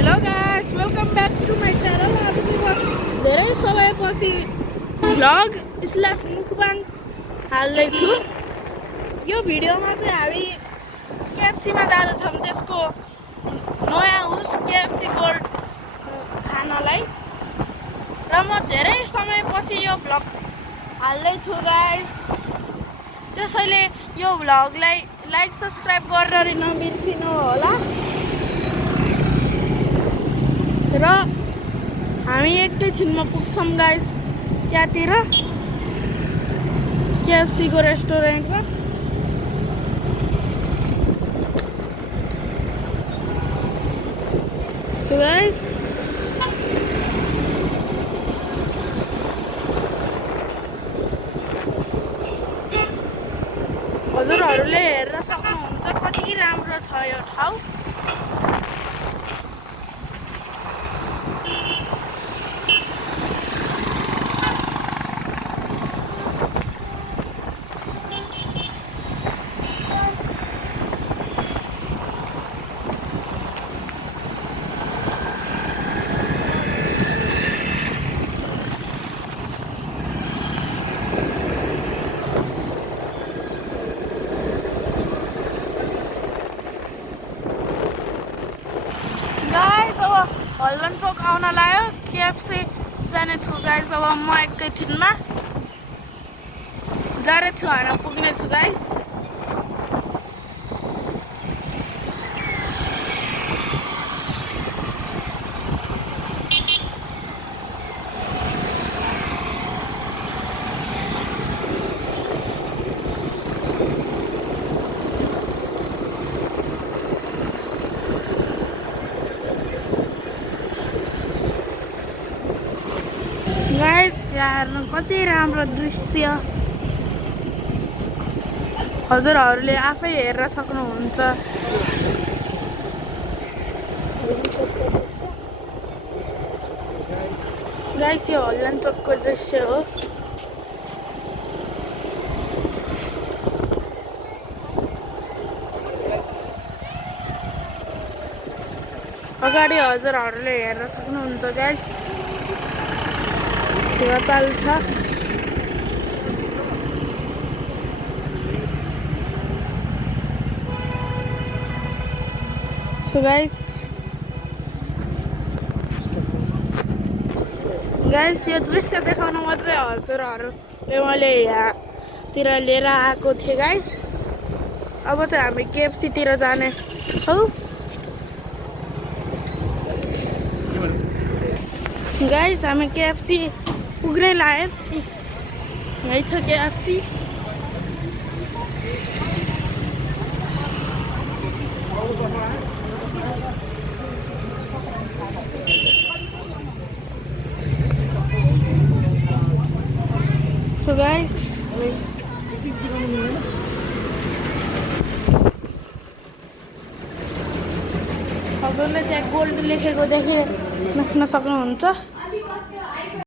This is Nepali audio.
Hello guys, welcome back to my channel. आज म धेरै समयपछि भ्लग स्ल्यास मुखबाङ हाल्दैछु। यो भिडियोमा चाहिँ हामी केएफसीमा जाँदैछौँ, त्यसको नयाँ हाउस केएफसी गोल्ड खानलाई। र म धेरै समयपछि यो भ्लग हाल्दैछु गाइस, त्यसैले यो भ्लगलाई लाइक सब्सक्राइब गरेर नबिर्सिनु होला। र हामी एकैछिनमा पुग्छौँ गाइस त्यहाँतिर केएफसी को रेस्टुरेन्टमा। सो गाइस हजुरहरूले हेरेर सक्नुहुन्छ कति राम्रो छ यो ठाउँ। हल्लन चोक आउन लाग्यो, केएफसी जानेछु गाइस। अब म एकैछिनमा जानेछु होइन पुग्नेछु गाइस। गाइस हेर्नु कति राम्रो दृश्य, हजुरहरूले आफै हेरेर सक्नुहुन्छ। गाइस यो हल्लन चोकको दृश्य हो। अगाडि हजुरहरूले हेरेर सक्नुहुन्छ गाइस, नेपाल छ। सो गाइस यो दृश्य देखाउन मात्रै हजुरहरूले मैले यहाँतिर लिएर आएको थिएँ गाइस। अब चाहिँ हामी केएफसीतिर जाने हौ गाइस। हामी केएफसी पुग्नै लाग्यो, यही छ केएफसी। सो गाइस हजुरले त्यहाँ गोल्ड लेखेको देख्न सक्नुहुन्छ।